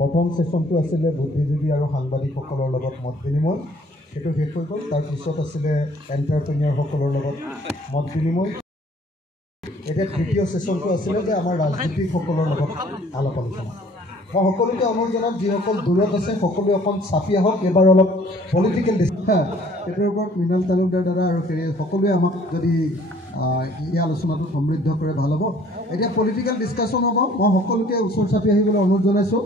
প্ৰথম সেশনটো আছিলে বুদ্ধিজীৱী আৰু সাংবাদিকসকলৰ লগত মত বিনিময়, সেইটো শেষ হৈ গ'ল। তাৰপিছত আছিলে এণ্টাৰপ্ৰেনিয়ৰসকলৰ লগত মত বিনিময়। এতিয়া তৃতীয় সেশনটো আছিলে যে আমাৰ ৰাজনীতিকসকলৰ লগত আলাপ আলোচনা। মই সকলোকে অনুৰোধ জনাম, যিসকল দূৰত আছে সকলোৱে অকণ চাপি আহক। এবাৰ অলপ পলিটিকেল সেইটোৰ ওপৰত মৃণাল তালুকদাৰ দাদা আৰু সকলোৱে আমাক যদি এই আলোচনাটো সমৃদ্ধ কৰে ভাল হ'ব। এতিয়া পলিটিকেল ডিছকাশ্যন হ'ব। মই সকলোকে ওচৰ চাপি আহিবলৈ অনুৰোধ জনাইছোঁ।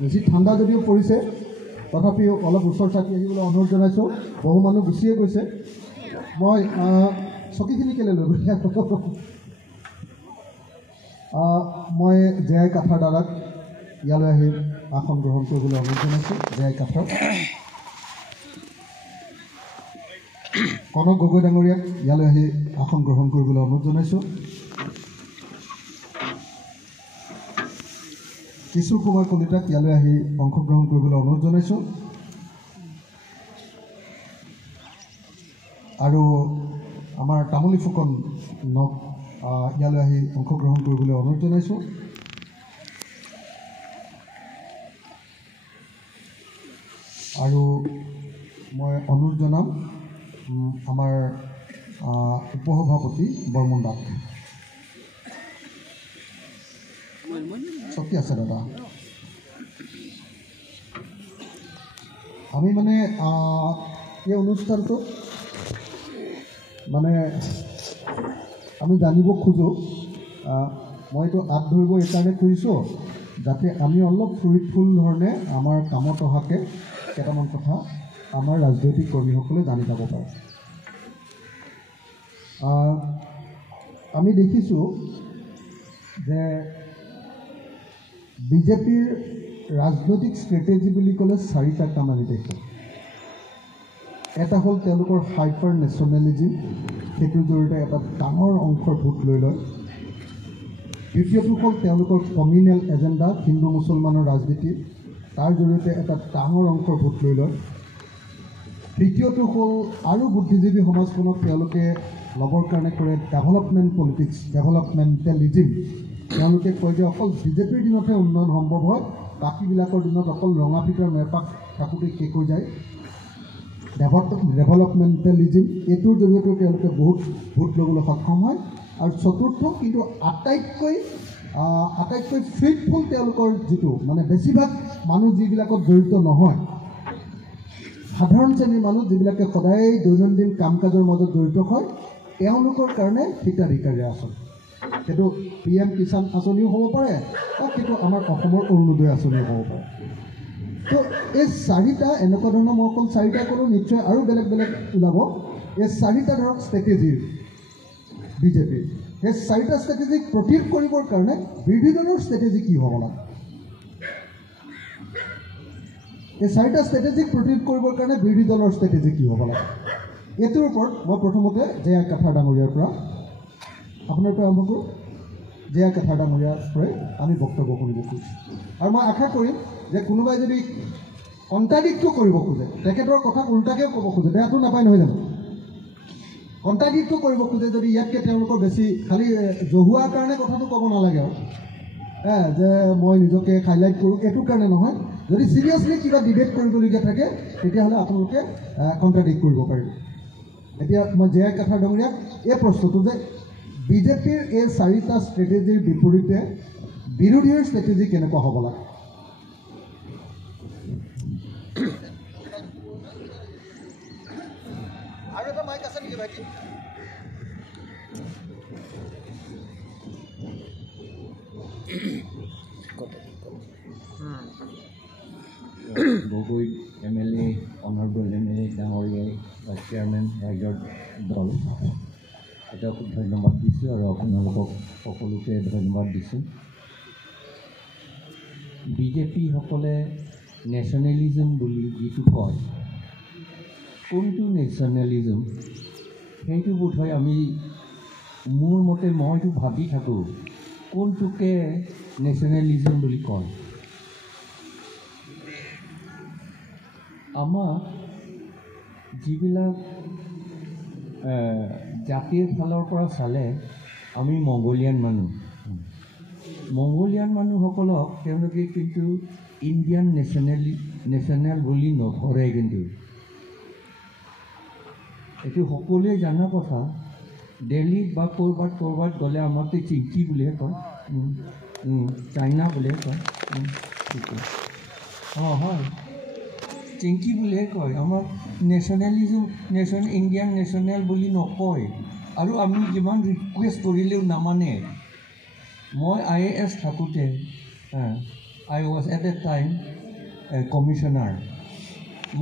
বেছি ঠাণ্ডা যদিও পৰিছে, তথাপিও অলপ ওচৰ চাপি আহিবলৈ অনুৰোধ জনাইছোঁ। বহু মানুহ গুচিয়ে গৈছে। মই চকীখিনি কেলৈ লৈ গ'ল? মই জে.আই. কাঠাৰ দাদাক ইয়ালৈ আহি আসন গ্ৰহণ কৰিবলৈ অনুৰোধ জনাইছোঁ। জে.আই. কাঠাৰ কনক গগৈ ডাঙৰীয়াক ইয়ালৈ আহি আসন গ্ৰহণ কৰিবলৈ অনুৰোধ জনাইছোঁ। কিশোৰ কুমাৰ কলিতাক ইয়ালৈ আহি অংশগ্ৰহণ কৰিবলৈ অনুৰোধ জনাইছোঁ। আৰু আমাৰ তামুলী ফুকনক ইয়ালৈ আহি অংশগ্ৰহণ কৰিবলৈ অনুৰোধ জনাইছোঁ। আৰু মই অনুৰোধ জনাম আমাৰ উপসভাপতি বৰ্মন দাক। চকী আছে দাদা। আমি মানে এই অনুষ্ঠানটো মানে আমি জানিব খোজোঁ। মই এইটো আঁত ধৰিব এইকাৰণে খুজিছোঁ যাতে আমি অলপ ফ্ৰুইটফুল ধৰণে আমাৰ কামত অহাকৈ কেইটামান কথা আমাৰ ৰাজনৈতিক কৰ্মীসকলে জানি যাব পাৰে। আমি দেখিছোঁ যে বিজেপিৰ ৰাজনৈতিক ষ্ট্ৰেটেজি বুলি ক'লে 4টা কাম আমি দেখোঁ। এটা হ'ল তেওঁলোকৰ হাইপাৰ নেশ্যনেলিজিম, সেইটোৰ জৰিয়তে এটা ডাঙৰ অংশৰ ভোট লৈ লয়। দ্বিতীয়টো হ'ল তেওঁলোকৰ কমিউনেল এজেণ্ডা, হিন্দু মুছলমানৰ ৰাজনীতি, তাৰ জৰিয়তে এটা ডাঙৰ অংশৰ ভোট লৈ লয়। তৃতীয়টো হ'ল আৰু বুদ্ধিজীৱী সমাজখনক তেওঁলোকে ল'বৰ কাৰণে কৰে ডেভেলপমেণ্ট পলিটিক্স, ডেভেলপমেণ্টেলিজিম। তেওঁলোকে কয় যে অকল বিজেপিৰ দিনতহে উন্নয়ন সম্ভৱ হয়, বাকীবিলাকৰ দিনত অকল ৰঙা ফিটাৰ মেৰপাক থাকোঁতেই শেষ হৈ যায়। ডেভেলপমেণ্টেলিজিম, এইটোৰ জৰিয়তে তেওঁলোকে বহুত ভোট ল'বলৈ সক্ষম হয়। আৰু চতুৰ্থ কিন্তু আটাইতকৈ ফেইথফুল তেওঁলোকৰ যিটো মানে বেছিভাগ মানুহ যিবিলাকত জড়িত নহয়, সাধাৰণ শ্ৰেণীৰ মানুহ যিবিলাকে সদায় দৈনন্দিন কাম কাজৰ মাজত জড়িত হয়, তেওঁলোকৰ কাৰণে হিতাধিকাৰী আঁচনি। সেইটো PM কিষাণ আঁচনিও হ'ব পাৰে বা সেইটো আমাৰ অসমৰ অৰুণোদয় আঁচনিও হ'ব পাৰে। তো এই 4টা এনেকুৱা ধৰণৰ, মই অকল 4টা ক'লোঁ, নিশ্চয় আৰু বেলেগ বেলেগ ওলাব। এই 4টা ধৰক ষ্ট্ৰেটেজিৰ বিজেপিৰ, সেই 4টা ষ্ট্ৰেটেজিক প্ৰতিৰোধ কৰিবৰ কাৰণে বিৰোধী দলৰ ষ্ট্ৰেটেজি কি হ'ব লাগে? এই 4টা ষ্ট্ৰেটেজিক প্ৰতিৰোধ কৰিবৰ কাৰণে বিৰোধী দলৰ ষ্ট্ৰেটেজি কি হ'ব লাগে? এইটোৰ ওপৰত মই প্ৰথমতে জে.আই. কাঠাৰ ডাঙৰীয়াৰ পৰা আপোনাৰ পৰা আৰম্ভ কৰোঁ। জে.আই. কাঠাৰ ডাঙৰীয়াৰ পৰাই আমি বক্তব্য শুনিব খুজিছোঁ। আৰু মই আশা কৰিম যে কোনোবাই যদি কণ্ট্ৰাডিক্টটো কৰিব খোজে, তেখেতৰ কথাক উল্টাকৈও ক'ব খোজে, বেয়াটো নাপায় নহয় জানো? কণ্ট্ৰাডিক্টটো কৰিব খোজে যদি ইয়াতকৈ তেওঁলোকৰ বেছি খালি জহুৱাৰ কাৰণে কথাটো ক'ব নালাগে আৰু যে মই নিজকে হাইলাইট কৰোঁ, এইটোৰ কাৰণে নহয়। যদি চিৰিয়াছলি কিবা ডিবেট কৰিবলগীয়া থাকে তেতিয়াহ'লে আপোনালোকে কণ্ট্ৰাডিক্ট কৰিব পাৰিব। এতিয়া মই জে.আই. কাঠাৰ ডাঙৰীয়াক এই প্ৰশ্নটো যে বিজেপিৰ এই 4টা ষ্ট্ৰেটেজিৰ বিপৰীতে বিৰোধীৰ ষ্ট্ৰেটেজি কেনেকুৱা হ'ব লাগে? আৰু এটা মাইক আছে নেকি ভাইটি? গগৈ MLA, অনাৰেবল MLA ডাঙৰীয়াই, ভাইচ চেয়াৰমেন, ৰাইজৰ দল, এটা খুব ধন্যবাদ দিছোঁ আৰু আপোনালোকক সকলোকে ধন্যবাদ দিছোঁ। বিজেপিসকলে নেশ্যনেলিজম বুলি যিটো কয়, কোনটো নেশ্যনেলিজম সেইটো বোধহয় আমি মোৰ মতে মইতো ভাবি থাকোঁ কোনটোকে নেশ্যনেলিজম বুলি কয়। আমাক যিবিলাক জাতিৰ ফালৰ পৰা চালে আমি মংগোলিয়ান মানুহ, মংগোলিয়ান মানুহসকলক তেওঁলোকে কিন্তু ইণ্ডিয়ান নেশ্যনেল বুলি নধৰে কিন্তু এইটো সকলোৱে জনা কথা দিল্লীত বা ক'ৰবাত গ'লে আমাকতো চিংকি বুলিহে কয় চাইনা বুলিহে কয় অঁ হয় চিংকি বুলিহে কয় আমাক ইণ্ডিয়ান নেশ্যনেল বুলি নকয় আৰু আমি যিমান ৰিকুৱেষ্ট কৰিলেও নামানে মই IAS থাকোঁতে I was at that time commissioner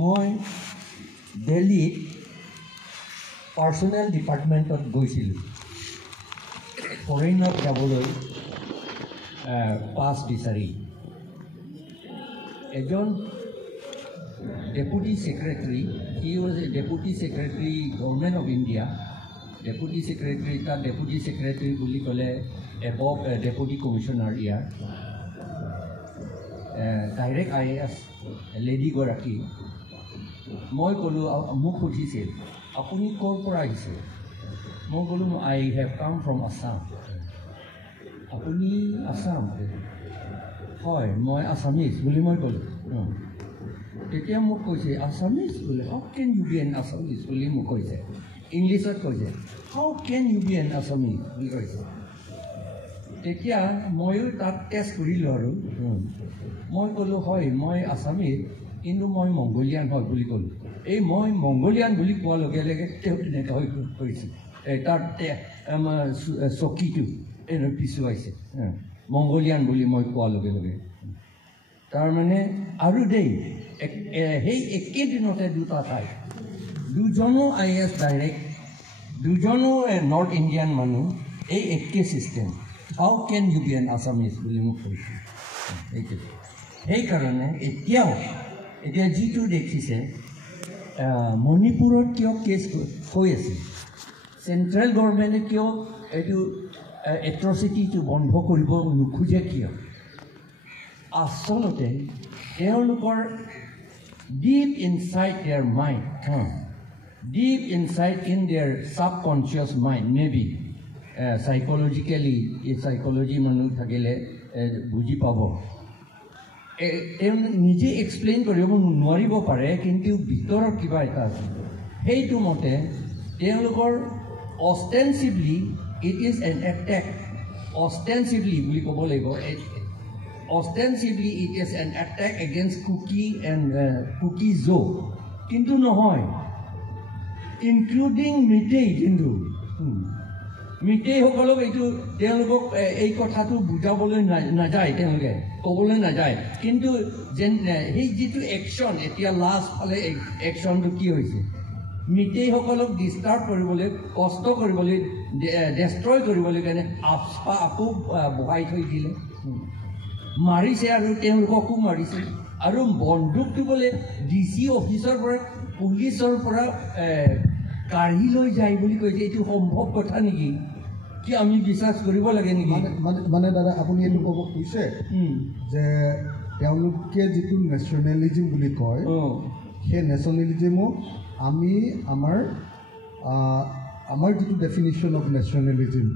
মই দিল্লীত পাৰ্চনেল ডিপাৰ্টমেণ্টত গৈছিলোঁ ফৰেইনত যাবলৈ পাছ বিচাৰি এজন deputy secretary he was a deputy secretary government of India deputy secretary তাত ডেপুটি ছেক্ৰেটাৰী বুলি ক'লে এবভ ডেপুটি কমিশ্যনাৰ ইয়াৰ ডাইৰেক্ট IAS লেডিগৰাকী মই ক'লোঁ মোক সুধিছিল আপুনি ক'ৰ পৰা আহিছে মই ক'লোঁ I have come from Assam আপুনি আছাম হয় মই আছামিজ বুলি মই ক'লোঁ তেতিয়া মোক কৈছে আছামিজ বোলে how can you be an Assamese বুলি মোক কৈছে ইংলিছত কৈছে how can you be an Assamese বুলি কৈছে তেতিয়া ময়ো তাত টেষ্ট কৰিলোঁ আৰু মই ক'লোঁ হয় মই আছামিজ কিন্তু মই মংগোলিয়ান হয় বুলি ক'লোঁ এই মই মংগোলিয়ান বুলি কোৱাৰ লগে লগে তেওঁ তেনেকৈ হৈ কৰিছিল তাত আমাৰ চকীটো এনে পিছুৱাইছে মংগোলিয়ান বুলি মই কোৱাৰ লগে লগে তাৰমানে আৰু দেই সেই একেদিনতে দুটা ঠাই দুজনো IAS ডাইৰেক্ট দুজনো নৰ্থ ইণ্ডিয়ান মানুহ এই একে system how can you be an Assamese বুলি মোক কৈছে এইটো সেইকাৰণে এতিয়া যিটো দেখিছে মণিপুৰত কিয় কেছ হৈ আছে চেণ্ট্ৰেল গভৰ্ণমেণ্টে কিয় এইটো এট্ৰচিটিটো বন্ধ কৰিব নোখোজে কিয় আচলতে তেওঁলোকৰ deep inside their mind deep inside in their subconscious mind may be psychologically এই চাইক'লজি মানুহ থাকিলে বুজি পাব তেওঁ নিজে এক্সপ্লেইন কৰিব নোৱাৰিব পাৰে কিন্তু ভিতৰত কিবা এটা আছে সেইটো মতে তেওঁলোকৰ অষ্টেনচিভলি ইট ইজ এন এটেক অষ্টেনচিভলি বুলি ক'ব লাগিব ostensibly it is an attack against Kuki Zo কিন্তু নহয় ইনক্লুডিং মিটেই কিন্তু মিটেইসকলক এইটো তেওঁলোকক এই কথাটো বুজাবলৈ নাযায় তেওঁলোকে ক'বলৈ নাযায় কিন্তু যেন সেই যিটো একশ্যন এতিয়া লাষ্ট ফালে একশ্যনটো কি হৈছে মিটেইসকলক ডিষ্টাৰ্ব কৰিবলৈ কষ্ট কৰিবলৈ ডেষ্ট্ৰয় কৰিবলৈ কাৰণে আকৌ বহাই থৈ দিলে মাৰিছে আৰু তেওঁলোককো মাৰিছে আৰু বন্দুকটো বোলে DC অফিচৰ পৰা পুলিচৰ পৰা কাঢ়ি লৈ যায় বুলি কৈছে এইটো সম্ভৱ কথা নেকি কি আমি বিশ্বাস কৰিব লাগে নেকি মানে দাদা আপুনি এইটো ক'ব কৈছে যে তেওঁলোকে যিটো নেশ্যনেলিজিম বুলি কয় সেই নেশ্যনেলিজিমক আমি আমাৰ যিটো ডেফিনিশ্যন অফ নেশ্যনেলিজিম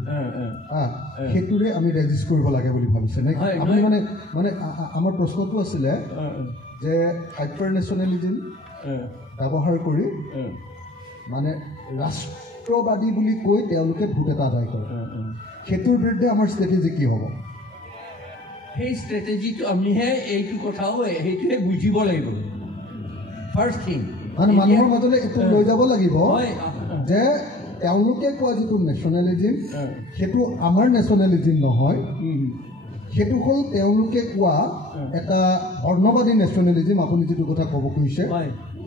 সেইটোৰে আমি ৰেজিষ্ট কৰিব লাগে বুলি ভাবিছে নে আপুনি মানে আমাৰ প্ৰশ্নটো আছিলে যে হাইপাৰ নেশ্যনেলিজিম ব্যৱহাৰ কৰি মানে ৰাষ্ট্ৰবাদী বুলি কৈ তেওঁলোকে ভোট এটা আদায় কৰে সেইটোৰ বিৰুদ্ধে আমাৰ ষ্ট্ৰেটেজি কি হ'ব সেই ষ্ট্ৰেটেজিটো আমিহে এইটো কথাও সেইটোহে বুজিব লাগিব ফাৰ্ষ্ট থিং মানে মানুহৰ মাজলৈ এইটো লৈ যাব লাগিব যে তেওঁলোকে কোৱা যিটো নেশ্যনেলিজিম সেইটো আমাৰ নেশ্যনেলিজিম নহয় সেইটো হ'ল তেওঁলোকে কোৱা এটা বৰ্ণবাদী নেশ্যনেলিজিম আপুনি যিটো কথা ক'ব খুজিছে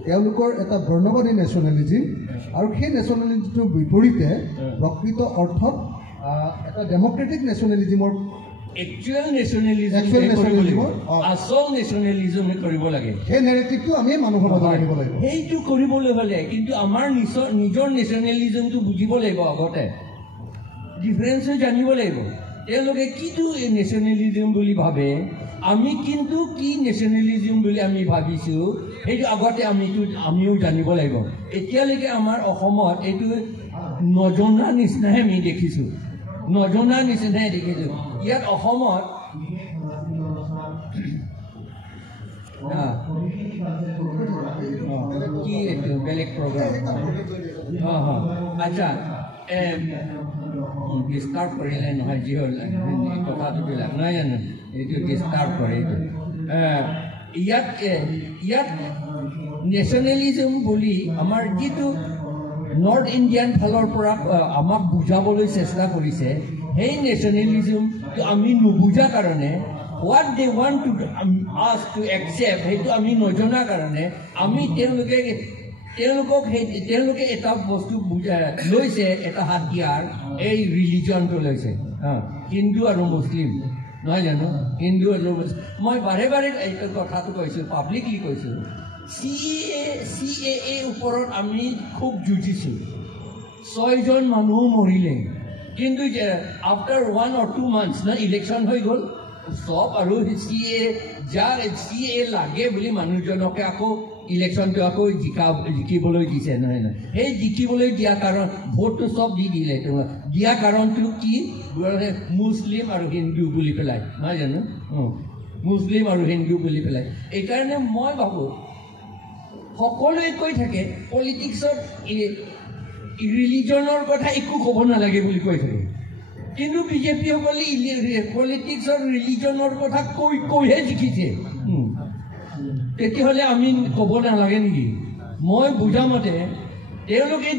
তেওঁলোকৰ এটা বৰ্ণবাদী নেশ্যনেলিজিম আৰু সেই নেশ্যনেলিজিমটোৰ বিপৰীতে প্ৰকৃত অৰ্থত এটা ডেমক্ৰেটিক নেশ্যনেলিজিমৰ একচুৱেল নেশ্যনেলিজিম আচল নেশ্যনেলিজিম কৰিব লাগে সেই নেৰেটিভটো আমি মানুহৰ মাজত আনিব লাগিব সেইটো কৰিবলৈ হ'লে কিন্তু আমাৰ নিজৰ নেশ্যনেলিজিমটো বুজিব লাগিব আগতে ডিফাৰেঞ্চো জানিব লাগিব তেওঁলোকে কিটো নেশ্যনেলিজিম বুলি ভাবে আমি কিন্তু কি নেশ্যনেলিজিম বুলি আমি ভাবিছোঁ সেইটো আগতে আমিও জানিব লাগিব এতিয়ালৈকে আমাৰ অসমত এইটো নজনা নিচিনাহে আমি দেখিছোঁ ইয়াত অসমত কি এইটো বেলেগ প্ৰগ্ৰাম আচ্ছা ডিষ্টাৰ্ব কৰিলে নহয় যি হ'ল কথাটো বিলাক নহয় জানো এইটো ডিষ্টাৰ্ব কৰে এইটো ইয়াত নেশ্যনেলিজম বুলি আমাৰ যিটো নৰ্থ ইণ্ডিয়ান ফালৰ পৰা আমাক বুজাবলৈ চেষ্টা কৰিছে সেই নেশ্যনেলিজমটো আমি নুবুজা কাৰণে what they want to us to accept সেইটো আমি নজনা কাৰণে আমি তেওঁলোকে এটা বস্তু লৈছে এটা হাতিয়াৰ এই ৰিলিজনটো লৈছে হিন্দু আৰু মুছলিম নহয় জানো হিন্দু আৰু মই বাৰে বাৰে এইটো কথাটো কৈছোঁ পাব্লিকলি কৈছোঁ CAA ওপৰত আমি খুব যুঁজিছোঁ 6 জন মানুহ মৰিলে কিন্তু আফটাৰ 1 or 2 months না ইলেকশ্যন হৈ গ'ল সব আৰু CAA লাগে বুলি মানুহজনকে আকৌ ইলেকশ্যনটো আকৌ জিকিবলৈ দিছে নহয় নহয় সেই জিকিবলৈ দিয়া কাৰণ ভোটটো চব দি দিলে দিয়া কাৰণটো কি মুছলিম আৰু হিন্দু বুলি পেলাই নহয় জানো মুছলিম আৰু হিন্দু বুলি পেলাই এইকাৰণে মই ভাবোঁ সকলোৱে কৈ থাকে পলিটিক্সত ৰিলিজনৰ কথা একো ক'ব নালাগে বুলি কৈ থাকে কিন্তু বিজেপিসকলে পলিটিক্সৰ ৰিলিজনৰ কথা কৈহে জিকিছে তেতিয়াহ'লে আমি ক'ব নালাগে নেকি মই বুজা মতে তেওঁলোকে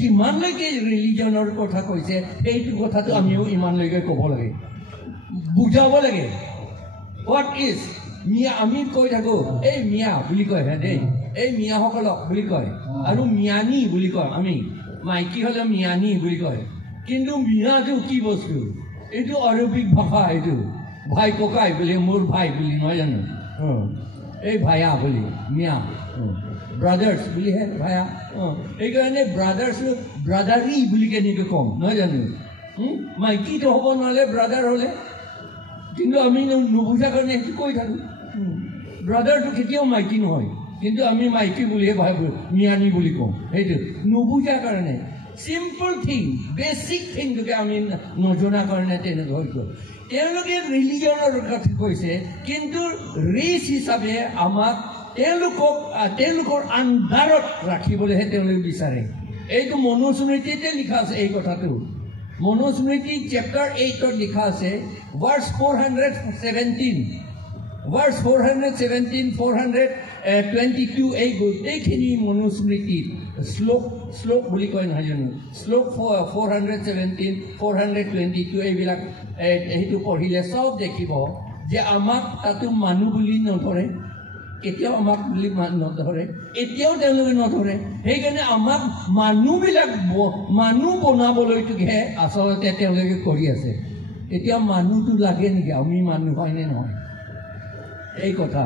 যিমানলৈকে ৰিলিজনৰ কথা কৈছে সেইটো কথাটো আমিও ইমানলৈকে ক'ব লাগে বুজাব লাগে হোৱাট ইজ মিয়া আমি কৈ থাকোঁ এই মিয়া বুলি কয় দেই এই মিয়াসকলক বুলি কয় আৰু মিয়ানী বুলি কয় আমি মাইকী হ'লে মিয়ানী বুলি কয় কিন্তু মিয়াটো কি বস্তু এইটো আৰবিক ভাষা এইটো ভাই ককাই বুলি মোৰ ভাই বুলি নহয় জানো এই ভায়া বুলি মিয়া ব্ৰাদাৰ্ছ বুলিহে ভায়া এইকাৰণে ব্ৰাদাৰী বুলি কেনেকৈ ক'ম নহয় জানো মাইকীটো হ'ব নহ'লে ব্ৰাদাৰ হ'লে কিন্তু আমি নুবুজা কাৰণে সেইটো কৈ থাকোঁ ব্ৰাদাৰটো কেতিয়াও মাইকী নহয় কিন্তু আমি মাইকী বুলিহে ভাবোঁ মিয়ানী বুলি কওঁ সেইটো নুবুজা কাৰণে চিম্পল থিং বেচিক থিংটোকে আমি নজনা কাৰণে তেনেকৈ হৈ গ'ল তেওঁলোকে ৰিলিজনৰ কথা কৈছে কিন্তু ৰেচ হিচাপে আমাক তেওঁলোকৰ আন্ধাৰত ৰাখিবলৈহে তেওঁলোকে বিচাৰে এইটো মনুস্মৃতিতে লিখা আছে এই কথাটো মনুস্মৃতি চেপ্টাৰ 8ত লিখা আছে ভাৰ্ছ 417 ভাৰ্ছ 417 422 এই গোটেইখিনি মনুস্মৃতিত শ্লোক বুলি কয় নহয় জানো শ্লোক 417 422 এইবিলাক সেইটো পঢ়িলে চব দেখিব যে আমাক তাতো মানুহ বুলি নধৰে কেতিয়াও আমাক বুলি নধৰে এতিয়াও তেওঁলোকে নধৰে সেইকাৰণে আমাক মানুহ বনাবলৈটোহে আচলতে তেওঁলোকে কৰি আছে এতিয়া মানুহটো লাগে নেকি আমি মানুহ হয়নে নহয় এই কথা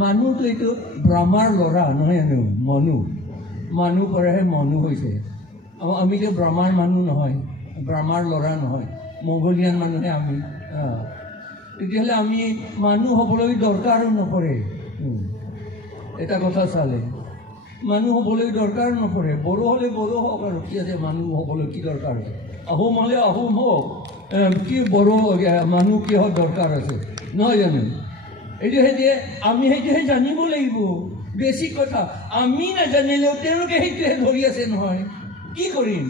মানুহটো এইটো ব্ৰহ্মাৰ ল'ৰা নহয় জানো মানুহ পৰাহে মানুহ হৈছে আমিতো ব্ৰহ্মাৰ মানুহ নহয় ব্ৰহ্মাৰ ল'ৰা নহয় মংগোলিয়ান মানুহে আমি তেতিয়াহ'লে আমি মানুহ হ'বলৈ দৰকাৰো নপৰে এটা কথা চালে মানুহ হ'বলৈ দৰকাৰ নপৰে বড়ো হ'লে বড়ো হওক আৰু কি আছে মানুহ হ'বলৈ কি দৰকাৰ আছে আহোম হ'লে আহোম হওক কি বড়ো মানুহ কিহৰ দৰকাৰ আছে নহয় জানো এইটো সেইটোৱে আমি সেইটোহে জানিব লাগিব বেছি কথা আমি নাজানিলেও তেওঁলোকে সেইটোহে ধৰি আছে নহয় কি কৰিম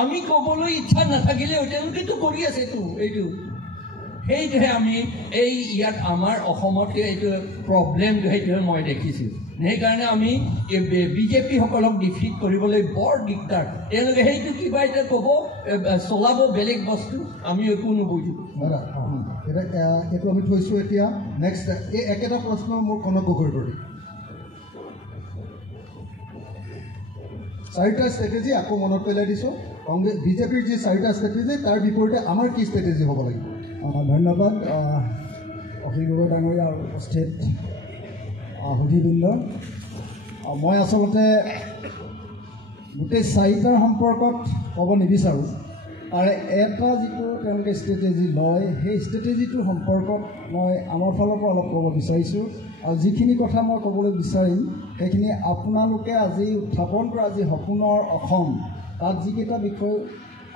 আমি ক'বলৈ ইচ্ছা নাথাকিলেও তেওঁলোকেতো কৰি আছেতো এইটো সেইটোহে আমি ইয়াত আমাৰ অসমতে এইটো প্ৰব্লেমটো সেইটোহে মই দেখিছোঁ সেইকাৰণে আমি বিজেপিসকলক ডিফিট কৰিবলৈ বৰ দিগদাৰ তেওঁলোকে সেইটো কিবা এটা ক'ব চলাব বেলেগ বস্তু আমি একো নুবুজো এইটো আমি থৈছোঁ এতিয়া নেক্সট এই একেটা প্ৰশ্ন মোৰ কনক গগৈৰ প্ৰতি 4টা ষ্ট্ৰেটেজি আকৌ মনত পেলাই দিছোঁ বিজেপিৰ যি 4টা ষ্ট্ৰেটেজি তাৰ বিপৰীতে আমাৰ কি ষ্ট্ৰেটেজি হ'ব লাগিব ধন্যবাদ অখিল গগৈ ডাঙৰীয়া আৰু উপস্থিত সুধীবৃন্দ মই আচলতে গোটেই 4টাৰ সম্পৰ্কত ক'ব নিবিচাৰোঁ তাৰে এটা যিটো তেওঁলোকে ষ্ট্ৰেটেজি লয় সেই ষ্ট্ৰেটেজিটোৰ সম্পৰ্কত মই আমাৰ ফালৰ পৰা অলপ ক'ব বিচাৰিছোঁ আৰু যিখিনি কথা মই ক'বলৈ বিচাৰিম সেইখিনি আপোনালোকে আজি উত্থাপন কৰা আজি সপোনৰ অসম তাত যিকেইটা বিষয়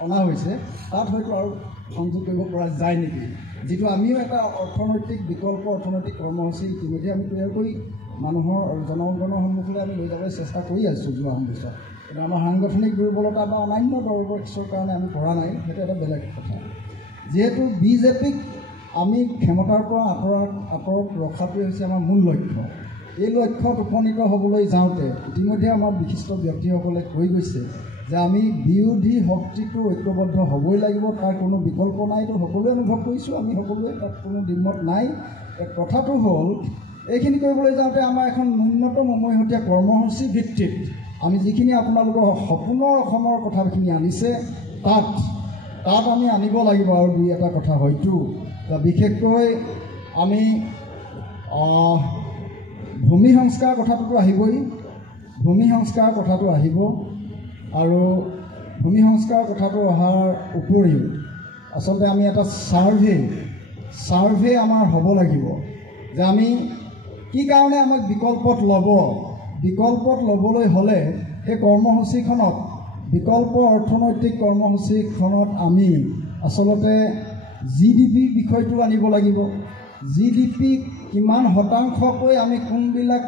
অনা হৈছে তাত হয়তো আৰু সংযোগ কৰিব পৰা যায় নেকি যিটো আমিও এটা অৰ্থনৈতিক বিকল্প অৰ্থনৈতিক কৰ্মসূচী ইতিমধ্যে আমি তৈয়াৰ কৰি মানুহৰ জনগণৰ সন্মুখলৈ আমি লৈ যাবলৈ চেষ্টা কৰি আছোঁ যোৱা বছৰ। কিন্তু আমাৰ সাংগঠনিক দুৰ্বলতা বা অন্যান্য দৰবছৰ কাৰণে আমি পৰা নাই, সেইটো এটা বেলেগ কথা। যিহেতু বিজেপিক আমি ক্ষমতাৰ পৰা আঁতৰত ৰখাটোৱে হৈছে আমাৰ মূল লক্ষ্য। এই লক্ষ্যত উপনীত হ'বলৈ যাওঁতে ইতিমধ্যে আমাৰ বিশিষ্ট ব্যক্তিসকলে কৈ গৈছে যে আমি বিৰোধী শক্তিটো ঐক্যবদ্ধ হ'বই লাগিব, তাৰ কোনো বিকল্প নাই। এইটো সকলোৱে অনুভৱ কৰিছোঁ, আমি সকলোৱে তাত কোনো দ্বিমত নাই। কথাটো হ'ল এইখিনি কৰিবলৈ যাওঁতে আমাৰ এখন ন্যূনতম উমৈহতীয়া কৰ্মসূচী ভিত্তিত আমি যিখিনি আপোনালোকৰ সপোনৰ অসমৰ কথাখিনি আনিছে তাত আমি আনিব লাগিব আৰু দুই এটা কথা হয়তো। বিশেষকৈ আমি ভূমি সংস্কাৰ কথাটোতো আহিবই, ভূমি সংস্কাৰ কথাটো আহিব আৰু ভূমি সংস্কাৰ কথাটো অহাৰ উপৰিও আচলতে আমি এটা ছাৰ্ভে আমাৰ হ'ব লাগিব যে আমি কি কাৰণে আমাক বিকল্পত ল'বলৈ হ'লে সেই কৰ্মসূচীখনত বিকল্প অৰ্থনৈতিক কৰ্মসূচীখনত আমি আচলতে GDP বিষয়টো আনিব লাগিব। GDP কিমান শতাংশকৈ আমি কোনবিলাক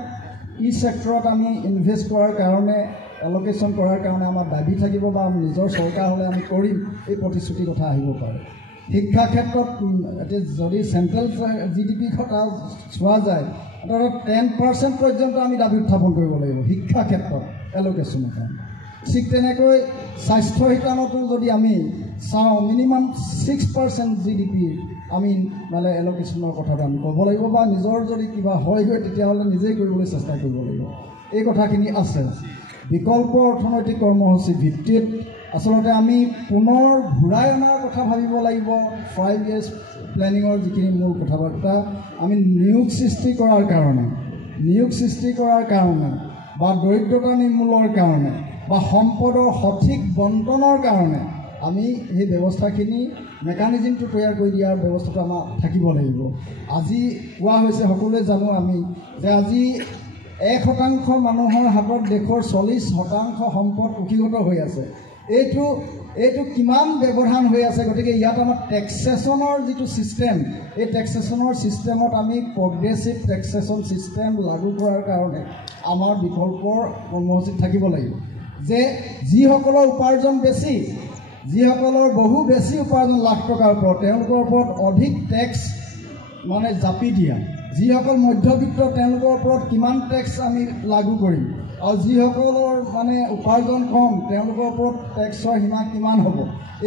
চেক্টৰত আমি ইনভেষ্ট কৰাৰ কাৰণে এল'কেশ্যন কৰাৰ কাৰণে আমাৰ দাবী থাকিব বা নিজৰ চৰকাৰ হ'লে আমি কৰিম, এই প্ৰতিশ্ৰুতিৰ কথা আহিব পাৰে। শিক্ষা ক্ষেত্ৰত এতিয়া যদি চেণ্ট্ৰেল GDP কথা চোৱা যায়, 10% পৰ্যন্ত আমি দাবী উত্থাপন কৰিব লাগিব শিক্ষা ক্ষেত্ৰত এল'কেশ্যনৰ কাৰণে। ঠিক তেনেকৈ স্বাস্থ্য শিতানতো যদি আমি চাওঁ মিনিমাম 6% GDP আমি মানে এল'কেশ্যনৰ কথাটো আমি ক'ব লাগিব, বা নিজৰ যদি কিবা হয়গৈ তেতিয়াহ'লে নিজেই কৰিবলৈ চেষ্টা কৰিব লাগিব। এই কথাখিনি আছে। বিকল্প অৰ্থনৈতিক কৰ্মসূচী ভিত্তিত আচলতে আমি পুনৰ ঘূৰাই অনাৰ কথা ভাবিব লাগিব। 5 years প্লেনিঙৰ যিখিনি মূল কথা বাৰ্তা আমি নিয়োগ সৃষ্টি কৰাৰ কাৰণে বা দৰিদ্ৰতা নিৰ্মূলৰ কাৰণে বা সম্পদৰ সঠিক বণ্টনৰ কাৰণে আমি সেই ব্যৱস্থাখিনি মেকানিজিমটো তৈয়াৰ কৰি দিয়াৰ ব্যৱস্থাটো আমাৰ থাকিব লাগিব। আজি কোৱা হৈছে, সকলোৱে জানো আমি যে আজি 1% মানুহৰ হাতত দেশৰ 40% সম্পদ কুক্ষিগত হৈ আছে। এইটো কিমান ব্যৱধান হৈ আছে। গতিকে ইয়াত আমাৰ টেক্সেশ্যনৰ যিটো ছিষ্টেম, এই টেক্সেশ্যনৰ ছিষ্টেমত আমি প্ৰগ্ৰেছিভ টেক্সেশ্যন ছিষ্টেম লাগু কৰাৰ কাৰণে আমাৰ বিকল্পৰ কৰ্মসূচীত থাকিব লাগিব যে যিসকলৰ উপাৰ্জন বেছি, যিসকলৰ বহু বেছি উপাৰ্জন লাখ টকাৰ ওপৰত, তেওঁলোকৰ ওপৰত অধিক টেক্স মানে জাপি দিয়া। যিসকল মধ্যবিত্ত তেওঁলোকৰ ওপৰত কিমান টেক্স আমি লাগু কৰিম, আৰু যিসকলৰ মানে উপাৰ্জন কম তেওঁলোকৰ ওপৰত টেক্সৰ সীমা কিমান হ'ব,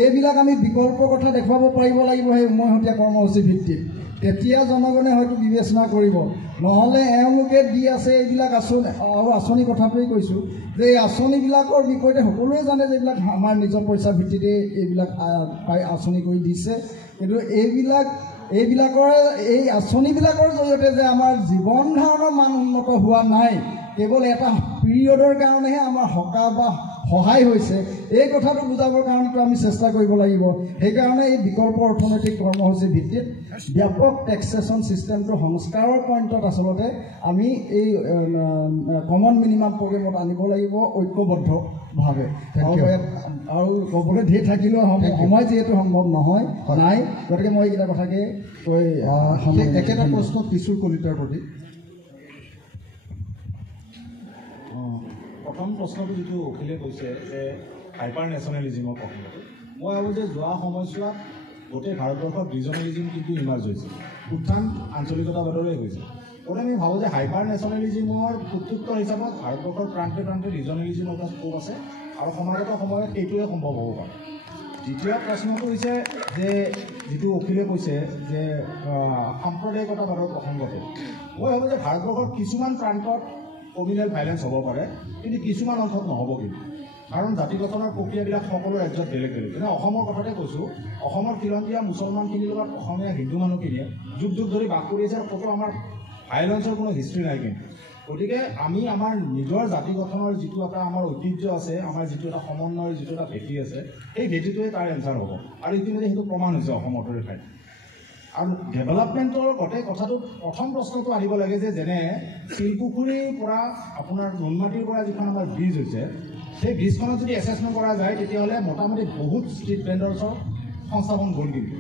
এইবিলাক আমি বিকল্পৰ কথা দেখুৱাব পাৰিব লাগিব সেই উমৈহতীয়া কৰ্মসূচী ভিত্তিত। তেতিয়া জনগণে হয়তো বিবেচনা কৰিব। নহ'লে এওঁলোকে দি আছে এইবিলাক আঁচনি, আৰু আঁচনি কথাটোৱেই কৈছোঁ যে এই আঁচনিবিলাকৰ বিষয়তে সকলোৱে জানে যে এইবিলাক আমাৰ নিজৰ পইচা ভিত্তিতে এইবিলাক আঁচনি কৰি দিছে। কিন্তু এই আঁচনিবিলাকৰ জৰিয়তে যে আমাৰ জীৱন ধাৰণৰ মান উন্নত হোৱা নাই, কেৱল এটা পিৰিয়ডৰ কাৰণেহে আমাৰ সকাহ বা সহায় হৈছে, এই কথাটো বুজাবৰ কাৰণেতো আমি চেষ্টা কৰিব লাগিব। সেইকাৰণে এই বিকল্প অৰ্থনৈতিক কৰ্মসূচী ভিত্তিত ব্যাপক টেক্সেশ্যন ছিষ্টেমটো সংস্কাৰৰ পইণ্টত আচলতে আমি এই কমন মিনিমাম প্ৰগ্ৰেমত আনিব লাগিব ঐক্যবদ্ধভাৱে। আৰু ক'বলৈ ধেৰ থাকিলেও সময় যিহেতু সম্ভৱ নহয় নাই, গতিকে মই এইকেইটা কথাকে কৈ একেটা প্ৰশ্ন কিশোৰ কলিতাৰ প্ৰতি। প্ৰথম প্ৰশ্নটো যিটো অখিলে কৈছে যে হাইপাৰ নেশ্যনেলিজিমৰ প্ৰসংগটো, মই ভাবোঁ যে যোৱা সময়ছোৱাত গোটেই ভাৰতবৰ্ষত ৰিজনেলিজিম কিন্তু ইমাৰ্জ হৈছে, উত্থান আঞ্চলিকতাবাদৰে হৈছে। গতিকে আমি ভাবোঁ যে হাইপাৰ নেশ্যনেলিজিমৰ প্ৰত্যুত্তৰ হিচাপত ভাৰতবৰ্ষৰ প্ৰান্তে প্ৰান্তে ৰিজনেলিজিমৰ এটা স্কোপ আছে, আৰু সমাগত সময়ত সেইটোৱে সম্ভৱ হ'ব পাৰে। দ্বিতীয় প্ৰশ্নটো হৈছে যে যিটো অখিলে কৈছে যে সাম্প্ৰদায়িকতাবাদৰ প্ৰসংগটো, মই ভাবোঁ যে ভাৰতবৰ্ষৰ কিছুমান প্ৰান্তত কমিউনেল ভাইলেঞ্চ হ'ব পাৰে, কিন্তু কিছুমান অঞ্চলত নহ'ব। কিন্তু কাৰণ জাতি গঠনৰ প্ৰক্ৰিয়াবিলাক সকলো ৰাজ্যত বেলেগ বেলেগ। যেনে অসমৰ কথাতে কৈছোঁ, অসমৰ খিলঞ্জীয়া মুছলমানখিনিৰ লগত অসমীয়া হিন্দু মানুহখিনিয়ে যুগ যুগ ধৰি বাস কৰি আছে, আৰু ক'তো আমাৰ ভাইলেঞ্চৰ কোনো হিষ্ট্ৰী নাই। কিন্তু গতিকে আমি আমাৰ নিজৰ জাতি গঠনৰ যিটো এটা আমাৰ ঐতিহ্য আছে, আমাৰ যিটো এটা সমন্বয়ৰ যিটো এটা ভেটি আছে, সেই ভেটিটোৱে তাৰ এনচাৰ হ'ব, আৰু ইতিমধ্যে সেইটো প্ৰমাণ হৈছে অসমৰ দৰে ঠাইত। আৰু ডেভেলপমেণ্টৰ গোটেই কথাটোত প্ৰথম প্ৰশ্নটো আহিব লাগে যে যেনে শিলপুখুৰীৰ পৰা আপোনাৰ নুনমাটিৰ পৰা যিখন আমাৰ ব্ৰিজ হৈছে, সেই ব্ৰিজখনত যদি এছেছমেণ্ট কৰা যায় তেতিয়াহ'লে মোটামুটি বহুত ষ্ট্ৰীট ভেণ্ডাৰ্ছৰ সংস্থাপন গ'ল। কিন্তু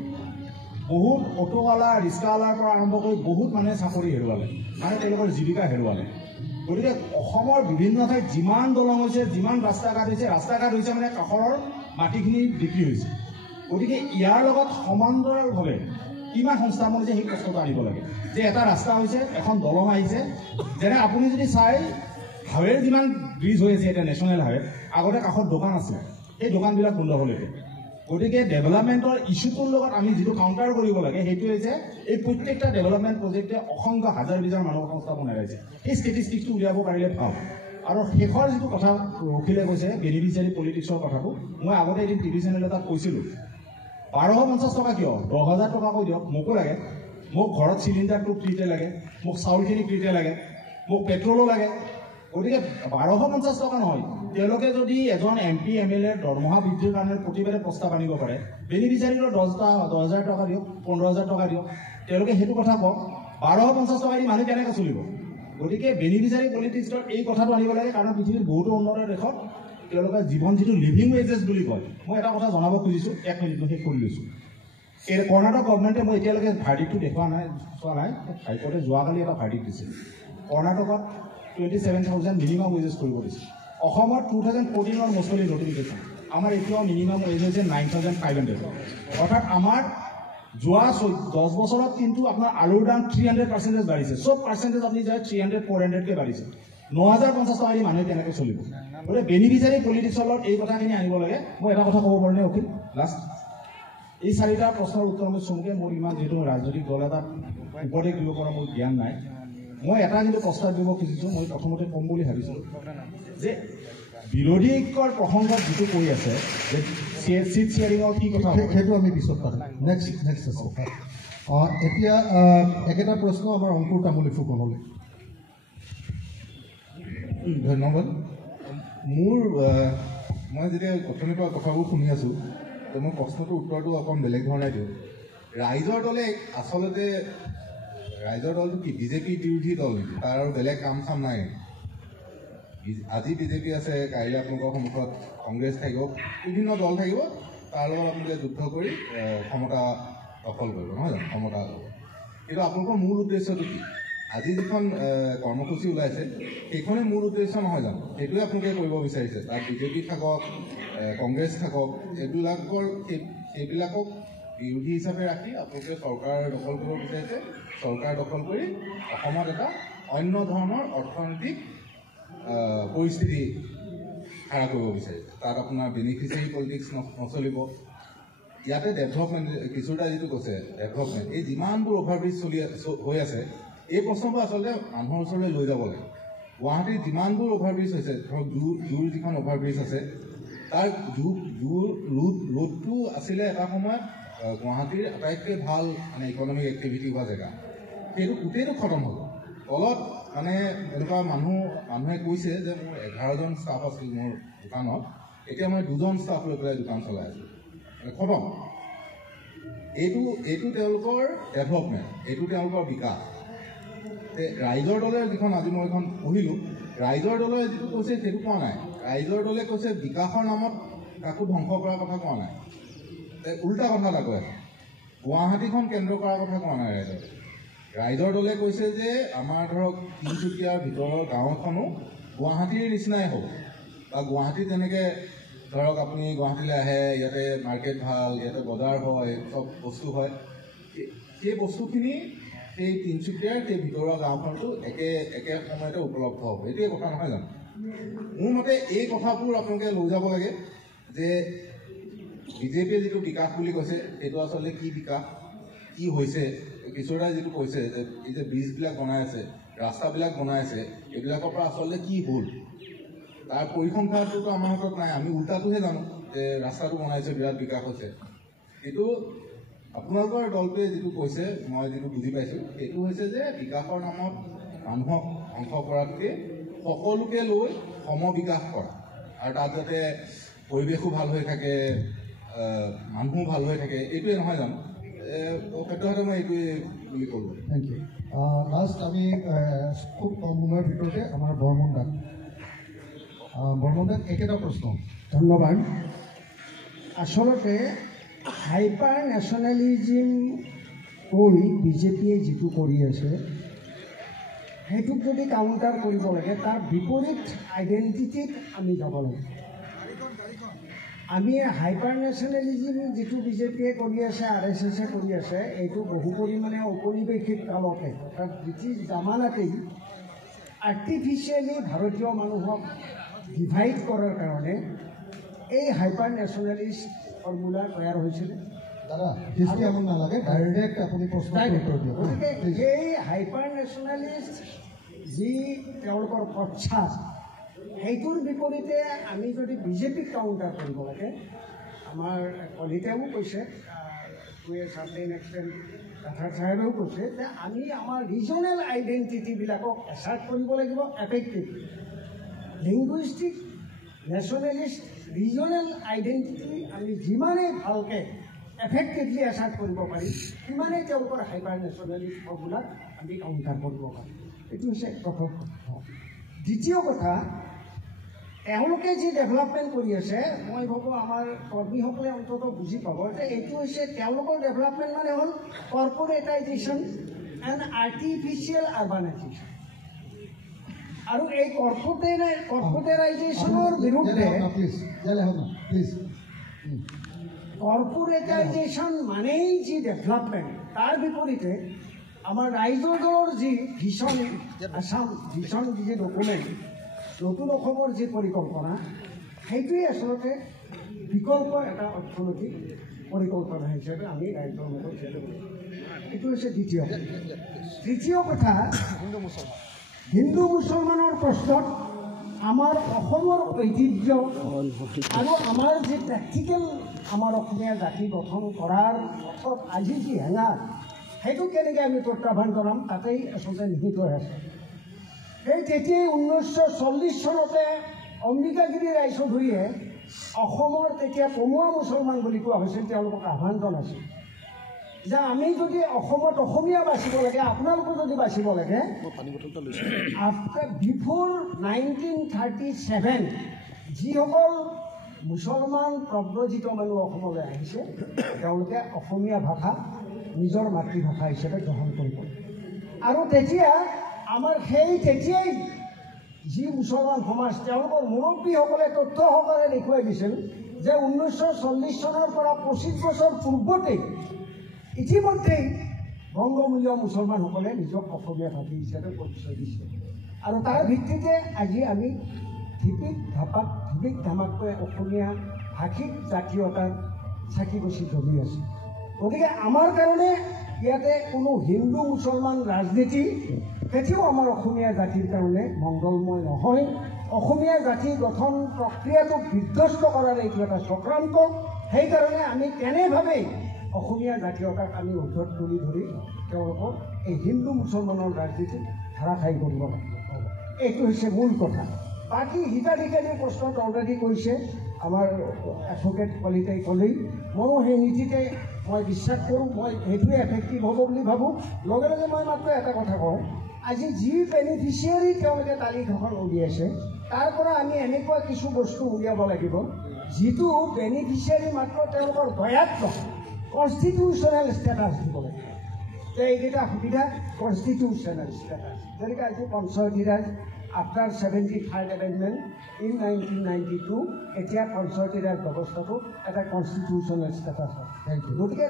বহুত অটোৱালা ৰিক্সাৱালাৰ পৰা আৰম্ভ কৰি বহুত মানুহে চাকৰি হেৰুৱালে, মানে তেওঁলোকৰ জীৱিকা হেৰুৱালে। গতিকে অসমৰ বিভিন্ন ঠাইত যিমান দলং হৈছে, যিমান ৰাস্তা ঘাট হৈছে মানে কাষৰৰ মাটিখিনি বিক্ৰী হৈছে। গতিকে ইয়াৰ লগত সমান্তৰালভাৱে কিমান সংস্থাপন হৈছে সেই প্ৰশ্নটো আনিব লাগে, যে এটা ৰাস্তা হৈছে, এখন দলং আহিছে। যেনে আপুনি যদি চাই হাৱেৰ যিমান ব্ৰিজ হৈ আছে এতিয়া নেশ্যনেল হাৱে, আগতে কাষত দোকান আছে, সেই দোকানবিলাক বন্ধ হ'ল এতিয়া। গতিকে ডেভেলপমেণ্টৰ ইছ্যুটোৰ লগত আমি যিটো কাউণ্টাৰ কৰিব লাগে সেইটো হৈছে এই প্ৰত্যেকটা ডেভেলপমেণ্ট প্ৰজেক্টে অসংখ্য হাজাৰ বিজাৰ মানুহৰ সংস্থাপন হেৰাইছে। সেই ষ্টেটিষ্টিক্সটো উলিয়াব পাৰিলে ভাল। আৰু শেষৰ যিটো কথা অখিলে কৈছে বেনিফিচিয়াৰী পলিটিক্সৰ কথাটো, মই আগতে এদিন টিভি চেনেল এটাত কৈছিলোঁ, 1250 টকা কিয়, 10,000 টকা কৈ দিয়ক, মোকো লাগে। মোক ঘৰত চিলিণ্ডাৰটো ফ্ৰীতে লাগে, মোক চাউলখিনি ফ্ৰীতে লাগে, মোক পেট্ৰলো লাগে। গতিকে 1250 টকা নহয়, তেওঁলোকে যদি এজন MP MLA দৰমহা বৃদ্ধিৰ কাৰণে প্ৰতিবাৰে প্ৰস্তাৱ আনিব পাৰে, বেনিফিচিয়াৰীৰ 10,000 টকা দিয়ক, 15,000 টকা দিয়ক, তেওঁলোকে সেইটো কথা কওক। 1250 টকা দি মানুহ কেনেকৈ চলিব? গতিকে বেনিফিচিয়াৰী পলিটিক্সত এই কথাটো আনিব লাগে, কাৰণ পৃথিৱীৰ বহুতো উন্নত দেশত তেওঁলোকে জীৱন যিটো লিভিং ৱেজেছ বুলি কয়। মই এটা কথা জনাব খুজিছোঁ, 1 মিনিট শেষ কৰি লৈছোঁ। এই কৰ্ণাটক গভৰ্ণমেণ্টে, মই এতিয়ালৈকে ভাৰ্ডিকটো চোৱা নাই, হাইকোৰ্টে যোৱাকালি এটা ভাৰ্ডিক দিছিল। কৰ্ণাটকত 27,000 মিনিমাম ৱেজেছ কৰিব দিছে। অসমত 2014 মছলি নটিফিকেশ্যন, আমাৰ এতিয়াও মিনিমাম ৱেজ হৈছে 9,500। অৰ্থাৎ আমাৰ যোৱা 10 বছৰত কিন্তু আপোনাৰ আলুৰ দাম 300% বাঢ়িছে। চব পাৰ্চেণ্টেজ আপুনি যায় 300-400কৈ বাঢ়িছে। 9,050 টকা দি মানুহে কেনেকৈ চলিব? গতিকে বেনিফিচিয়াৰী পলিটিক্সৰ লগত এই কথাখিনি আনিব লাগে। মই এটা কথা ক'ব পাৰোঁনে অখিল? লাষ্ট এই 4টা প্ৰশ্নৰ উত্তৰ মই চমুকৈ, মোৰ ইমান যিহেতু ৰাজনৈতিক দল এটাত উপদেশ দিব পৰা মোৰ জ্ঞান নাই, মই এটা কিন্তু প্ৰস্তাৱ দিব খুজিছোঁ। মই প্ৰথমতে ক'ম বুলি ভাবিছিলোঁ যে বিৰোধী ঐক্যৰ প্ৰসংগত যিটো কৈ আছে যে চিট শ্বেয়াৰিঙৰ কি কথা, সেইটো আমি পিছত পাতিম। নেক্সট আছে। এতিয়া একেটা প্ৰশ্ন আমাৰ অংকুৰ তামুলী ফুকনলৈ। ধন্যবাদ। মই যেতিয়া অথনিৰ পৰা কথাবোৰ শুনি আছোঁ, তো মই প্ৰশ্নটোৰ উত্তৰটো অকণ বেলেগ ধৰণে দিওঁ। ৰাইজৰ দলে আচলতে, ৰাইজৰ দলটো কি বিজেপি বিৰোধী দল নেকি? তাৰ আৰু বেলেগ কাম চাম নাই? আজি বিজেপি আছে, কাইলৈ আপোনালোকৰ সন্মুখত কংগ্ৰেছ থাকিব, বিভিন্ন দল থাকিব, তাৰ লগত আপোনালোকে যুদ্ধ কৰি ক্ষমতা দখল কৰিব, নহয় জানো? ক্ষমতা ল'ব। কিন্তু আপোনালোকৰ মূল উদ্দেশ্যটো কি? আজি যিখন কৰ্মসূচী ওলাইছে সেইখনেই মূল উদ্দেশ্য নহয় জানো? সেইটোৱে আপোনালোকে কৰিব বিচাৰিছে। তাত বিজেপি থাকক, কংগ্ৰেছ থাকক, সেইবিলাকক বিৰোধী হিচাপে ৰাখি আপোনালোকে চৰকাৰ দখল কৰিব বিচাৰিছে। চৰকাৰ দখল কৰি অসমত এটা অন্য ধৰণৰ অৰ্থনৈতিক পৰিস্থিতি খাৰা কৰিব বিচাৰিছে। তাত আপোনাৰ বেনিফিচিয়াৰী পলিটিক্স নচলিব। ইয়াতে ডেভেলপমেণ্ট, কিশোৰদাই যিটো কৈছে ডেভেলপমেণ্ট, এই যিমানবোৰ অভাৰব্ৰিজ হৈ আছে, এই প্ৰশ্নবোৰ আচলতে মানুহৰ ওচৰলৈ লৈ যাব লাগে। গুৱাহাটীৰ যিমানবোৰ অভাৰব্ৰিজ হৈছে, ধৰক জুৰ যিখন অভাৰব্ৰিজ আছে, তাৰ জুৰ ৰোডটো আছিলে এটা সময়ত গুৱাহাটীৰ আটাইতকৈ ভাল মানে ইকনমিক এক্টিভিটি হোৱা জেগা। সেইটো গোটেইটো খতম হ'ল। তলত মানে এনেকুৱা মানুহে কৈছে যে মোৰ 11জন ষ্টাফ আছিল মোৰ দোকানত, এতিয়া মই 2জন ষ্টাফ লৈ পেলাই দোকান চলাই আছোঁ, খতম। এইটো তেওঁলোকৰ ডেভেলপমেণ্ট, এইটো তেওঁলোকৰ বিকাশ। ৰাইজৰ দলে যিখন আজি মই এখন পঢ়িলোঁ, ৰাইজৰ দলে যিটো কৈছে সেইটো কোৱা নাই। ৰাইজৰ দলে কৈছে বিকাশৰ নামত কাকো ধ্বংস কৰাৰ কথা কোৱা নাই, উল্টা কথা এটা কৈ আছে। গুৱাহাটীখন কেন্দ্ৰ কৰাৰ কথা কোৱা নাই ৰাইজৰ দলে কৈছে যে আমাৰ ধৰক তিনিচুকীয়াৰ ভিতৰৰ গাঁও এখনো গুৱাহাটীৰ নিচিনাই হ'ব, বা গুৱাহাটীত যেনেকৈ ধৰক আপুনি গুৱাহাটীলৈ আহে, ইয়াতে মাৰ্কেট ভাল, ইয়াতে বজাৰ হয়, চব বস্তু হয়, সেই বস্তুখিনি সেই তিনিচুকীয়াৰ সেই ভিতৰুৱা গাঁওখনতো একে সময়তে উপলব্ধ হ'ব। এইটোৱে কথা নহয় জানো? মোৰ মতে এই কথাবোৰ আপোনালোকে লৈ যাব লাগে যে বিজেপিয়ে যিটো বিকাশ বুলি কৈছে সেইটো আচলতে কি বিকাশ, কি হৈছে। কিশোৰদাই যিটো কৈছে যে এই যে ব্ৰিজবিলাক বনাই আছে, ৰাস্তাবিলাক বনাই আছে, এইবিলাকৰ পৰা আচলতে কি হ'ল, তাৰ পৰিসংখ্যাটোতো আমাৰ হাতত নাই। আমি উল্টাটোহে জানো যে ৰাস্তাটো বনাইছে, বিৰাট বিকাশ হৈছে। কিন্তু আপোনালোকৰ দলটোৱে যিটো কৈছে, মই যিটো বুজি পাইছোঁ, সেইটো হৈছে যে বিকাশৰ নামত মানুহক ধ্বংস কৰাতকৈ সকলোকে লৈ সমবিকাশ কৰা, আৰু তাত যাতে পৰিৱেশো ভাল হৈ থাকে, মানুহো ভাল হৈ থাকে, এইটোৱে নহয় জানো? সদ্যহতে মই এইটোৱে বুলি ক'লোঁ। Thank U. লাষ্ট আমি খুব কম সময়ৰ ভিতৰতে আমাৰ বৰ্মন দাক একেটা প্ৰশ্ন। ধন্যবাদ। আচলতে হাইপাৰ নেশ্যনেলিজিম কৈ বিজেপিয়ে যিটো কৰি আছে সেইটোক যদি কাউণ্টাৰ কৰিব লাগে তাৰ বিপৰীত আইডেণ্টিটিত আমি যাব লাগে। আমি হাইপাৰ নেশ্যনেলিজিম যিটো বিজেপিয়ে কৰি আছে, RSSে কৰি আছে, এইটো বহু পৰিমাণে ঔপনিৱেশিক কালতে অৰ্থাৎ ব্ৰিটিছ জামানাতেই আৰ্টিফিচিয়েলি ভাৰতীয় মানুহক ডিভাইড কৰাৰ কাৰণে এই হাইপাৰ নেশ্যনেলিষ্ট ফৰ্মুলা তৈয়াৰ হৈছিলে। দাদা হিষ্ট্ৰী আমাক নালাগে, ডাইৰেক্ট আপুনি প্ৰশ্ন উত্তৰ দিয়ক। গতিকে এই হাইপাৰ নেশ্যনেলিষ্ট যি তেওঁলোকৰ প্ৰচ্ছাদ, সেইটোৰ বিপৰীতে আমি যদি বিজেপিক কাউণ্টাৰ কৰিব লাগে, আমাৰ কলিতাও কৈছে, টু এ চাৰ্টেইন এক্সটেণ্ট কাথাৰ চাহেবেও কৈছে যে আমি আমাৰ ৰিজনেল আইডেণ্টিটিবিলাকক এছাৰ্ট কৰিব লাগিব effectively. Linguistic nationalist regional identity আমি যিমানেই ভালকৈ এফেক্টিভলি এছাৰ্ট কৰিব পাৰিম, সিমানেই তেওঁলোকৰ হাইপাৰ নেশ্যনেলিষ্ট ফৰ্মুলাক আমি কাউণ্টাৰ কৰিব পাৰিম। এইটো হৈছে প্ৰথম কথা। দ্বিতীয় কথা, তেওঁলোকে যি ডেভেলপমেণ্ট কৰি আছে, মই ভাবোঁ আমাৰ কৰ্মীসকলে অন্ততঃ বুজি পাব যে এইটো হৈছে তেওঁলোকৰ ডেভেলপমেণ্ট মানে হ'ল কৰ্পৰেটাইজেশ্যন এণ্ড আৰ্টিফিচিয়েল আৰ্বানাইজেশ্যন। আৰু এই কৰ্পৰেটাইজেশ্যনৰ বিৰুদ্ধে কৰ্পৰেটাইজেশ্যন মানেই যি ডেভেলপমেণ্ট, তাৰ বিপৰীতে আমাৰ ৰাইজৰ দলৰ যি ভিছন আছাম ভিছন যি ডকুমেণ্ট, নতুন অসমৰ যি পৰিকল্পনা, সেইটোৱেই আচলতে বিকল্প এটা অৰ্থনৈতিক পৰিকল্পনা হিচাপে আমি ৰাইজৰ মাজত চেষ্টা কৰোঁ। এইটো হৈছে দ্বিতীয়। তৃতীয় কথা, হিন্দু মুছলমানৰ প্ৰশ্নত আমাৰ অসমৰ ঐতিহ্য আৰু আমাৰ যি প্ৰেক্টিকেল আমাৰ অসমীয়া জাতি গঠন কৰাৰ পথত আজি যি হেঙাৰ, সেইটো কেনেকৈ আমি প্ৰত্যাহ্বান জনাম, তাতেই আচলতে নিহিত হৈ আছে। সেই তেতিয়াই 1940 চনতে অম্বিকাগিৰি ৰায়চৌধুৰীয়ে অসমৰ তেতিয়া কমুৱা মুছলমান বুলি কোৱা হৈছিল, তেওঁলোকক আহ্বান জনাইছিল যে আমি যদি অসমত অসমীয়া বাচিব লাগে, আপোনালোকো যদি বাচিব লাগে, বিফ'ৰ 1937 যিসকল মুছলমান প্ৰব্ৰজিত মানুহ অসমলৈ আহিছে, তেওঁলোকে অসমীয়া ভাষা নিজৰ মাতৃভাষা হিচাপে গ্ৰহণ কৰিব। আৰু তেতিয়া আমাৰ তেতিয়াই যি মুছলমান সমাজ, তেওঁলোকৰ মুৰব্বীসকলে তথ্য সহকাৰে দেখুৱাই দিছিল যে 1940 চনৰ পৰা 25 বছৰ পূৰ্বতেই ইতিমধ্যেই বংগমূলীয় মুছলমানসকলে নিজক অসমীয়া ভাষী হিচাপে পৰিচয় দিছে। আৰু তাৰ ভিত্তিতে আজি আমি ধিপিক ধামাকৈ অসমীয়া ভাষিক জাতীয়তাৰ চাকি গছি জ্বলি আছে। গতিকে আমাৰ কাৰণে ইয়াতে কোনো হিন্দু মুছলমান ৰাজনীতি কেতিয়াও আমাৰ অসমীয়া জাতিৰ কাৰণে মংগলময় নহয়। অসমীয়া জাতি গঠন প্ৰক্ৰিয়াটোক বিধ্বস্ত কৰাৰ এইটো এটা চক্ৰান্ত। সেইকাৰণে আমি তেনেভাৱেই অসমীয়া জাতীয়তাক আমি ওচৰত তুলি ধৰি তেওঁলোকক এই হিন্দু মুছলমানৰ ৰাজনীতিত ধাৰাশায়ী কৰিব লাগিব। এইটো হৈছে মূল কথা। বাকী হিতাধিকাৰীৰ প্ৰশ্নত অলৰেডি কৈছে আমাৰ এডভকেট কলিতাই ক'লেই, ময়ো সেই নীতিতে মই বিশ্বাস কৰোঁ, মই সেইটোৱে এফেক্টিভ হ'ব বুলি ভাবোঁ। লগে লগে মই মাত্ৰ এটা কথা কওঁ, আজি যি বেনিফিচিয়াৰী তেওঁলোকে তালিকাখন উলিয়াইছে, তাৰ পৰা আমি এনেকুৱা কিছু বস্তু উলিয়াব লাগিব যিটো বেনিফিচিয়াৰী মাত্ৰ তেওঁলোকৰ দয়াত নহয়, কনষ্টিটিউশ্যনেল ষ্টেটাছ দিব লাগিব। যে এইকেইটা সুবিধা কনষ্টিটিউশ্যনেল ষ্টেটাছ, যেনেকৈ আজি Panchayati Raj after 73rd amendment in 1992 এতিয়া পঞ্চায়তী ৰাজ ব্যৱস্থাটো এটা কনষ্টিটিউশ্যনেল ষ্টেটাছ হয়। গতিকে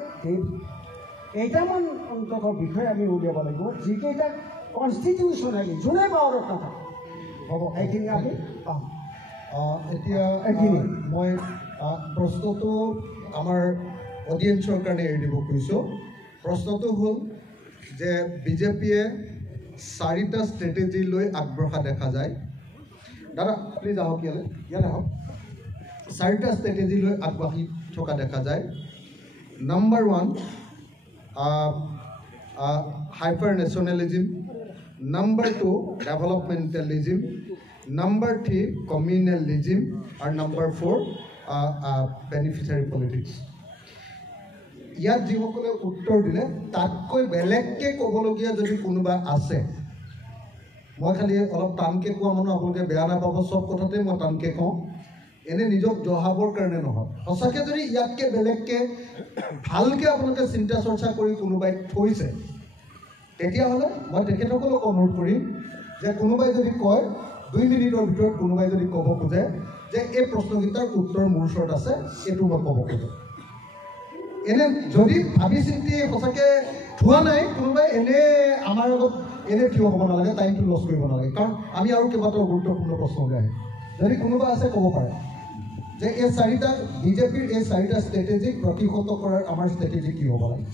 কেইটামান অন্তত বিষয় আমি উলিয়াব লাগিব যিকেইটা কনষ্টিটিউশ্যনেলি যোনে পাৱাৰত নাথাকে হ'ব, সেইখিনি আমি পাম। এতিয়া মই প্ৰশ্নটো আমাৰ অডিয়েঞ্চৰ কাৰণে এৰি দিব খুজিছোঁ। প্ৰশ্নটো হ'ল যে বিজেপিয়ে 4টা ষ্ট্ৰেটেজি লৈ আগবঢ়া দেখা যায়। দাদা প্লিজ আহক, ইয়ালৈ আহক। 4টা ষ্ট্ৰেটেজি লৈ আগবাঢ়ি থকা দেখা যায়। Number 1 hyper nationalism, number 2 ডেভেলপমেণ্টেলিজিম, number 3 কমিউনেলিজিম, আৰু নাম্বাৰ 4 বেনিফিচিয়াৰী পলিটিক্স। ইয়াত যিসকলে উত্তৰ দিলে তাতকৈ বেলেগকৈ ক'বলগীয়া যদি কোনোবা আছে, মই খালি অলপ টানকৈ কোৱা মানুহ আপোনালোকে বেয়া নাপাব, চব কথাতেই মই টানকৈ কওঁ। এনে নিজক জহাবৰ কাৰণে নহয় সঁচাকৈ যদি ইয়াতকৈ বেলেগকৈ ভালকৈ আপোনালোকে চিন্তা চৰ্চা কৰি কোনোবাই থৈছে তেতিয়াহ'লে মই তেখেতসকলক অনুৰোধ কৰিম যে কোনোবাই যদি কয় 2 মিনিটৰ ভিতৰত কোনোবাই যদি ক'ব খোজে যে এই প্ৰশ্নকেইটাৰ উত্তৰ মোৰ ওচৰত আছে এইটো মই ক'ব খোজোঁ এনে যদি ভাবি চিন্তি সঁচাকৈ থোৱা নাই কোনোবাই এনে আমাৰ আগত এনে থিয় হ'ব নালাগে টাইমটো লছ কৰিব নালাগে কাৰণ আমি আৰু কেইবাটাও গুৰুত্বপূৰ্ণ প্ৰশ্ন উলিয়াই আহিম যদি কোনোবা আছে ক'ব পাৰে যে এই 4টা বিজেপিৰ এই 4টা ষ্ট্ৰেটেজিক প্ৰতিহত কৰাৰ আমাৰ ষ্ট্ৰেটেজি কি হ'ব লাগে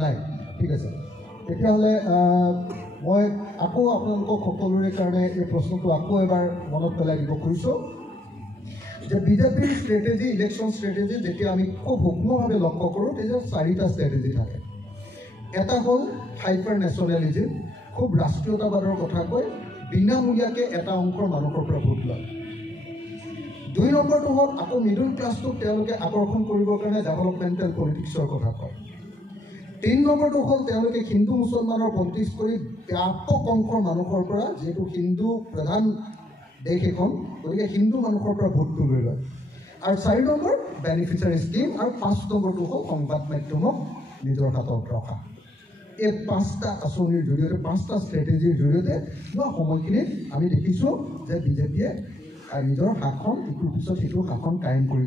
নাই ঠিক আছে তেতিয়াহ'লে মই আকৌ আপোনালোকক সকলোৰে কাৰণে এই প্ৰশ্নটো আকৌ এবাৰ মনত পেলাই দিব খুজিছোঁ যে বিজেপিৰ ষ্ট্ৰেটেজি ইলেকশ্যন ষ্ট্ৰেটেজি যেতিয়া আমি খুব সূক্ষ্মভাৱে লক্ষ্য কৰোঁ তেতিয়া 4টা ষ্ট্ৰেটেজি থাকে এটা হ'ল হাইপাৰ নেশ্যনেলিজিম খুব ৰাষ্ট্ৰীয়তাবাদৰ কথা কৈ বিনামূলীয়াকৈ এটা অংশৰ মানুহৰ পৰা ভোট লয় 2 নম্বৰটো হ'ল আকৌ মিডল ক্লাছটোক তেওঁলোকে আকৰ্ষণ কৰিবৰ কাৰণে ডেভেলপমেণ্টেল পলিটিক্সৰ কথা কয় 3 নম্বৰটো হ'ল তেওঁলোকে হিন্দু মুছলমানৰ পলিটিক্স কৰি ব্যাপক অংশৰ মানুহৰ পৰা যিহেতু হিন্দু প্ৰধান দেশ এখন গতিকে হিন্দু মানুহৰ পৰা ভোটটো লৈ লয় আৰু 4 নম্বৰ বেনিফিচিয়াৰী স্কিম আৰু 5 নম্বৰটো হ'ল সংবাদ মাধ্যমক নিজৰ হাতত ৰখা এই 5টা আঁচনিৰ জৰিয়তে 5টা ষ্ট্ৰেটেজিৰ জৰিয়তে যোৱা সময়খিনিত আমি দেখিছোঁ যে বিজেপিয়ে নিজৰ শাসন ইটোৰ পিছত সিটো শাসন কায়েম কৰি